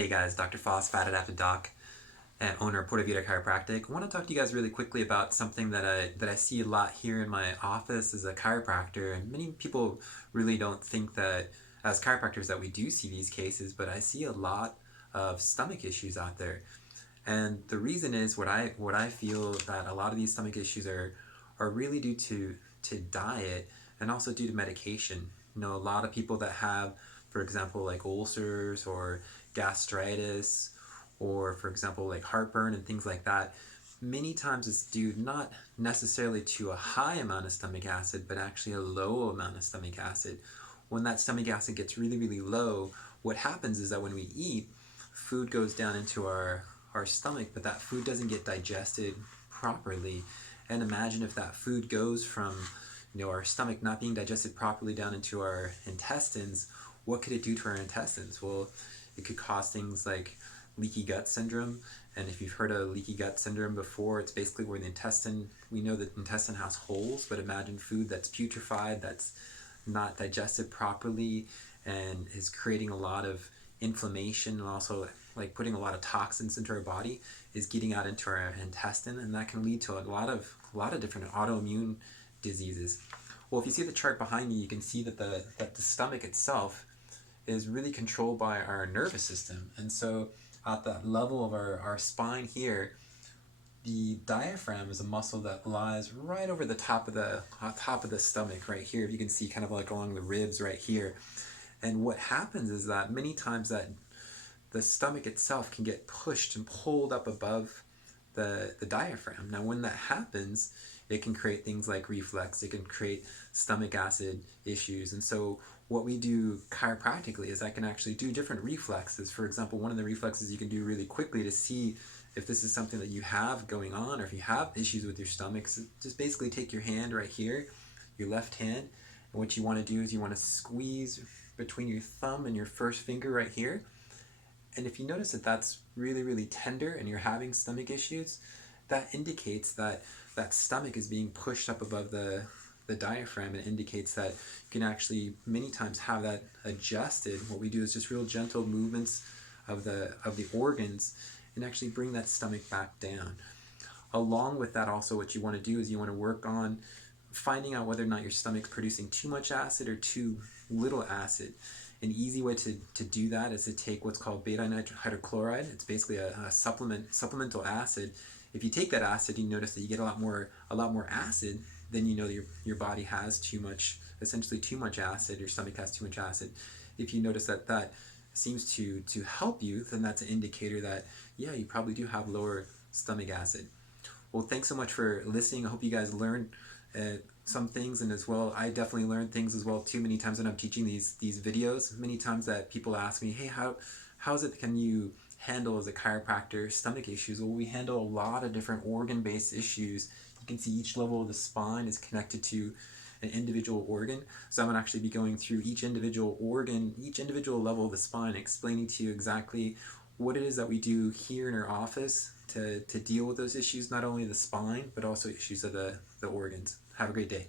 Hey guys, Dr. Foss, Vida Doc, and owner of Vida Chiropractic. I want to talk to you guys really quickly about something that I see a lot here in my office as a chiropractor, and many people really don't think that as chiropractors that we do see these cases, but I see a lot of stomach issues out there. And the reason is what I feel that a lot of these stomach issues are really due to diet and also due to medication. You know, a lot of people that have, for example, like ulcers or gastritis, or for example like heartburn and things like that, many times it's due not necessarily to a high amount of stomach acid, but actually a low amount of stomach acid. When that stomach acid gets really low, what happens is that when we eat, food goes down into our stomach, but that food doesn't get digested properly. And imagine if that food goes from, you know, our stomach not being digested properly down into our intestines. What could it do to our intestines? Well, it could cause things like leaky gut syndrome. And if you've heard of leaky gut syndrome before, it's basically where the intestine, we know that the intestine has holes, but imagine food that's putrefied, that's not digested properly, and is creating a lot of inflammation, and also like putting a lot of toxins into our body, is getting out into our intestine, and that can lead to a lot of different autoimmune diseases. Well, if you see the chart behind me, you can see that the stomach itself is really controlled by our nervous system. And so at the level of our spine here, the diaphragm is a muscle that lies right over the top of the stomach right here. You can see kind of like along the ribs right here. And what happens is that many times that the stomach itself can get pushed and pulled up above the diaphragm. Now when that happens, it can create things like reflux, it can create stomach acid issues. And so what we do chiropractically is I can actually do different reflexes. For example, one of the reflexes you can do really quickly to see if this is something that you have going on, or if you have issues with your stomach, so just basically take your hand right here, your left hand, and what you want to do is you want to squeeze between your thumb and your first finger right here. And if you notice that that's really tender and you're having stomach issues, that indicates that that stomach is being pushed up above the diaphragm. It indicates that you can actually many times have that adjusted. What we do is just real gentle movements of the organs and actually bring that stomach back down. Along with that, also what you want to do is you want to work on finding out whether or not your stomach's producing too much acid or too little acid. An easy way to do that is to take what's called beta hydrochloride. It's basically a supplemental acid. If you take that acid, you notice that you get a lot more acid. Then you know that your body has essentially too much acid. Your stomach has too much acid. If you notice that that seems to help you, then that's an indicator that, yeah, you probably do have lower stomach acid. Well, thanks so much for listening. I hope you guys learned some things, and as well, I definitely learned things as well too. Many times when I'm teaching these videos, many times that people ask me, hey, how is it can you handle as a chiropractor stomach issues? Well, we handle a lot of different organ-based issues. You can see each level of the spine is connected to an individual organ. So I'm going to actually be going through each individual organ, each individual level of the spine, explaining to you exactly what it is that we do here in our office to deal with those issues, not only the spine, but also issues of the organs. Have a great day.